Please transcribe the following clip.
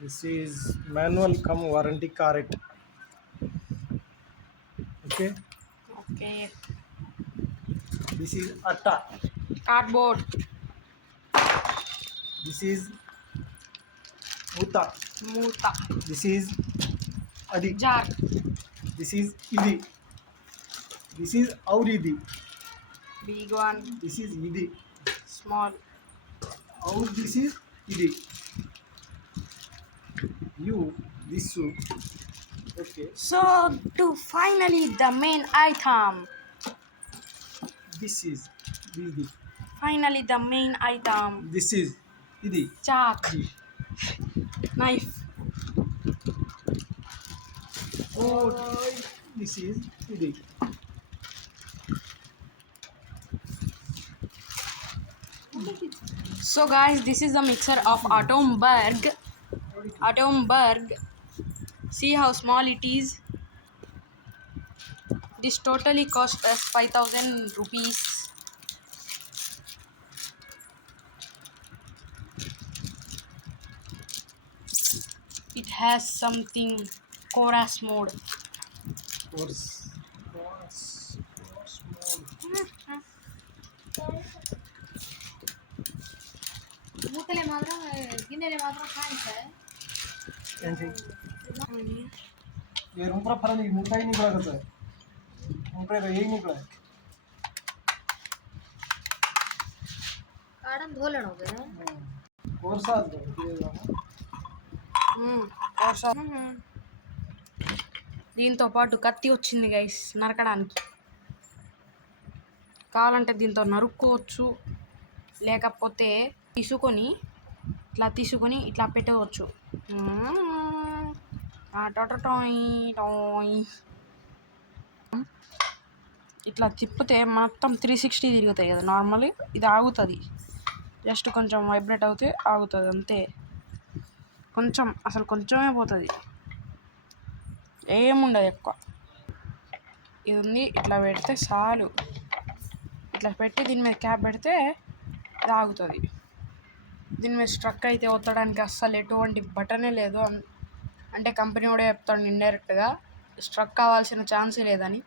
This is manual come warranty car it. Okay. Okay. This is atta. Cardboard. This is muta. Muta. This is adi. Jar. This is idi. This is auridi. Big one. This is idi. Small. Aur this is idi. You this soup. Okay. So to finally the main item. This is idi. Finally the main item. This is idi. Chalk. Idi. Knife. Oh, this is idi. So guys, this is the mixer of Atomberg. See how small it is. This totally cost us 5,000 rupees. It has something chorus mode. Course mode. మూతలే మాత్రం గిన్నెలే మాత్రం కాదు సార్ ये रूम पर फरा नहीं मुंह ही निकला करता है मुंह पे यही निकला है కాడం ధోలణ हो गया और साथ దీంతో పాటు కత్తి వచ్చింది గైస్ నరకడానికి. కావాలంటే దీంతో నరుక్కోవచ్చు, లేకపోతే తీసుకొని ఇట్లా పెట్టవచ్చు. ఇట్లా తిప్పితే మొత్తం 360 తిరుగుతాయి కదా. నార్మల్లీ ఇది ఆగుతుంది, జస్ట్ కొంచెం వైబ్రేట్ అవుతే ఆగుతుంది అంతే. అసలు కొంచెమే పోతుంది, ఏముండదు ఎక్కువ. ఇది ఉంది, ఇట్లా పెడితే చాలు. ఇట్లా పెట్టి దీని మీద క్యాప్ పెడితే ఇది ఆగుతుంది. దీని మీద స్ట్రక్ అయితే ఒత్తడానికి అస్సలు ఎటువంటి బటనే లేదు. అంటే కంపెనీ కూడా చెప్తాడు ఇండైరెక్ట్గా స్ట్రక్ కావాల్సిన ఛాన్సే లేదని.